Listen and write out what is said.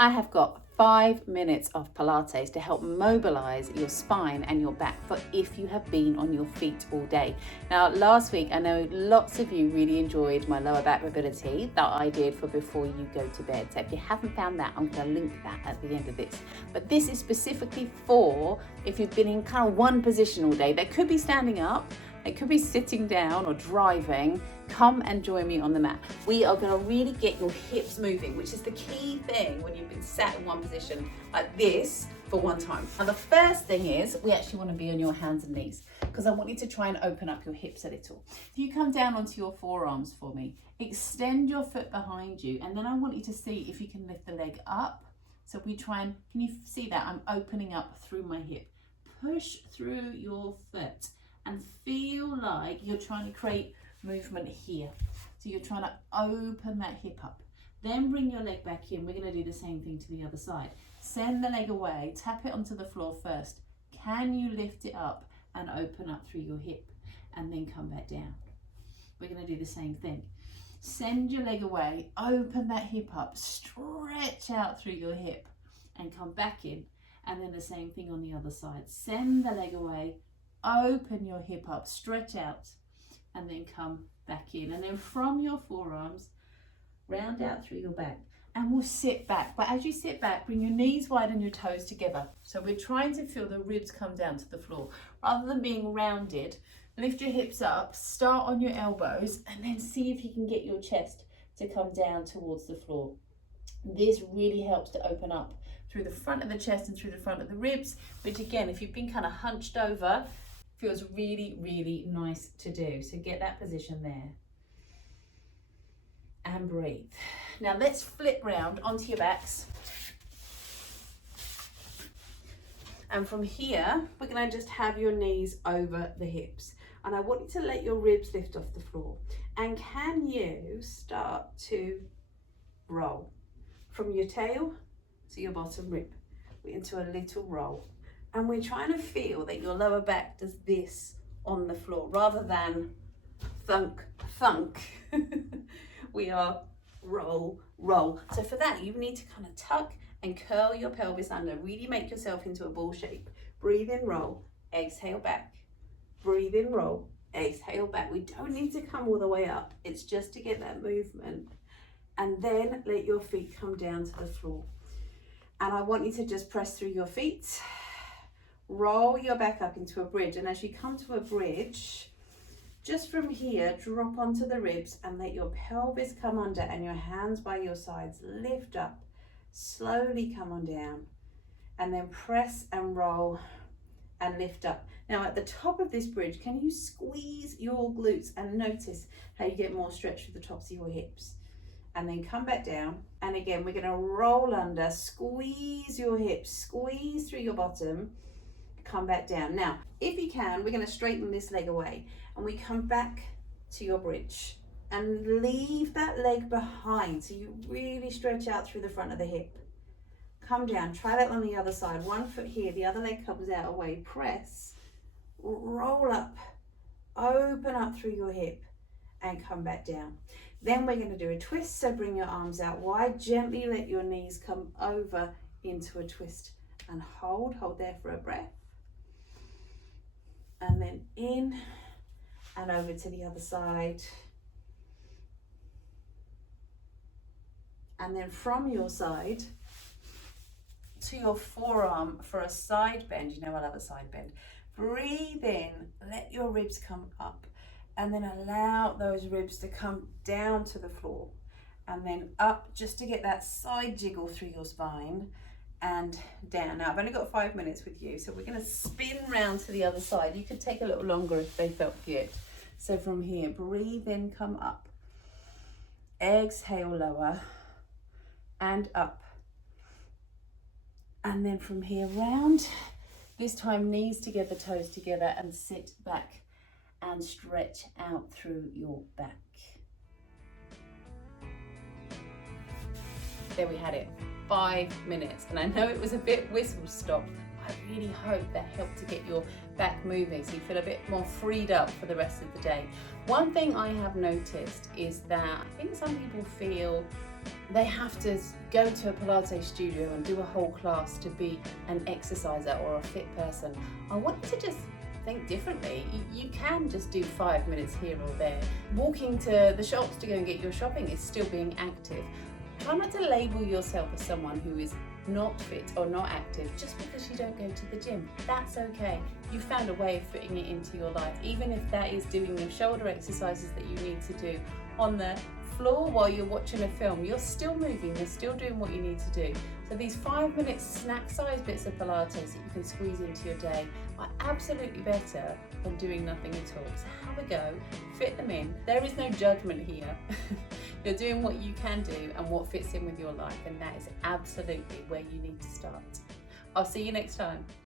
I have got 5 minutes of Pilates to help mobilize your spine and your back for if you have been on your feet all day. Now, last week, I know lots of you really enjoyed my lower back mobility that I did for before you go to bed. So if you haven't found that, I'm going to link that at the end of this. But this is specifically for if you've been in kind of one position all day. That could be standing up, it could be sitting down or driving. Come and join me on the mat. We are going to really get your hips moving, which is the key thing when you've been sat in one position like this for one time. Now, the first thing is we actually want to be on your hands and knees because I want you to try and open up your hips a little. If you come down onto your forearms for me, extend your foot behind you, and then I want you to see if you can lift the leg up. So we try and, can you see that? I'm opening up through my hip. Push through your foot and feel like you're trying to create movement here. So you're trying to open that hip up. Then bring your leg back in. We're going to do the same thing to the other side. Send the leg away, tap it onto the floor first. Can you lift it up and open up through your hip and then come back down? We're going to do the same thing. Send your leg away, open that hip up, stretch out through your hip and come back in. And then the same thing on the other side. Send the leg away, open your hip up, stretch out, and then come back in. And then from your forearms, round out through your back. And we'll sit back. But as you sit back, bring your knees wide and your toes together. So we're trying to feel the ribs come down to the floor. Rather than being rounded, lift your hips up, start on your elbows, and then see if you can get your chest to come down towards the floor. This really helps to open up through the front of the chest and through the front of the ribs, which again, if you've been kind of hunched over, feels really, really nice to do. So get that position there and breathe. Now let's flip round onto your backs. And from here, we're going to just have your knees over the hips. And I want you to let your ribs lift off the floor. And can you start to roll from your tail to your bottom rib? We're into a little roll. And we're trying to feel that your lower back does this on the floor rather than thunk, thunk. We are roll, roll. So for that, you need to kind of tuck and curl your pelvis under. Really make yourself into a ball shape. Breathe in, roll, exhale back. Breathe in, roll, exhale back. We don't need to come all the way up. It's just to get that movement. And then let your feet come down to the floor. And I want you to just press through your feet. Roll your back up into a bridge, and as you come to a bridge, just from here, drop onto the ribs and let your pelvis come under and your hands by your sides lift up. Slowly come on down and then press and roll and lift up. Now at the top of this bridge, can you squeeze your glutes and notice how you get more stretch through the tops of your hips? And then come back down. And again, we're going to roll under, squeeze your hips, squeeze through your bottom, come back down. Now, if you can, we're going to straighten this leg away and we come back to your bridge and leave that leg behind. So you really stretch out through the front of the hip. Come down, try that on the other side. One foot here, the other leg comes out away. Press, roll up, open up through your hip and come back down. Then we're going to do a twist. So bring your arms out wide, gently let your knees come over into a twist and hold there for a breath. And then in and over to the other side. And then from your side to your forearm for a side bend. You know I love a side bend. Breathe in, let your ribs come up, and then allow those ribs to come down to the floor. And then up just to get that side jiggle through your spine. And down. Now I've only got 5 minutes with you, so we're going to spin round to the other side. You could take a little longer if they felt good. So from here, breathe in, come up, exhale, lower and up, and then from here round. This time knees together, toes together, and sit back and stretch out through your back. There we had it. 5 minutes, and I know it was a bit whistle stop. I really hope that helped to get your back moving so you feel a bit more freed up for the rest of the day. One thing I have noticed is that I think some people feel they have to go to a Pilates studio and do a whole class to be an exerciser or a fit person. I want you to just think differently. You can just do 5 minutes here or there. Walking to the shops to go and get your shopping is still being active. Try not to label yourself as someone who is not fit or not active just because you don't go to the gym. That's okay. You found a way of fitting it into your life, even if that is doing your shoulder exercises that you need to do on the floor while you're watching a film. You're still moving, you're still doing what you need to do. So these 5 minute snack size bits of Pilates that you can squeeze into your day are absolutely better than doing nothing at all. So have a go, fit them in. There is no judgment here. You're doing what you can do and what fits in with your life, and that is absolutely where you need to start. I'll see you next time.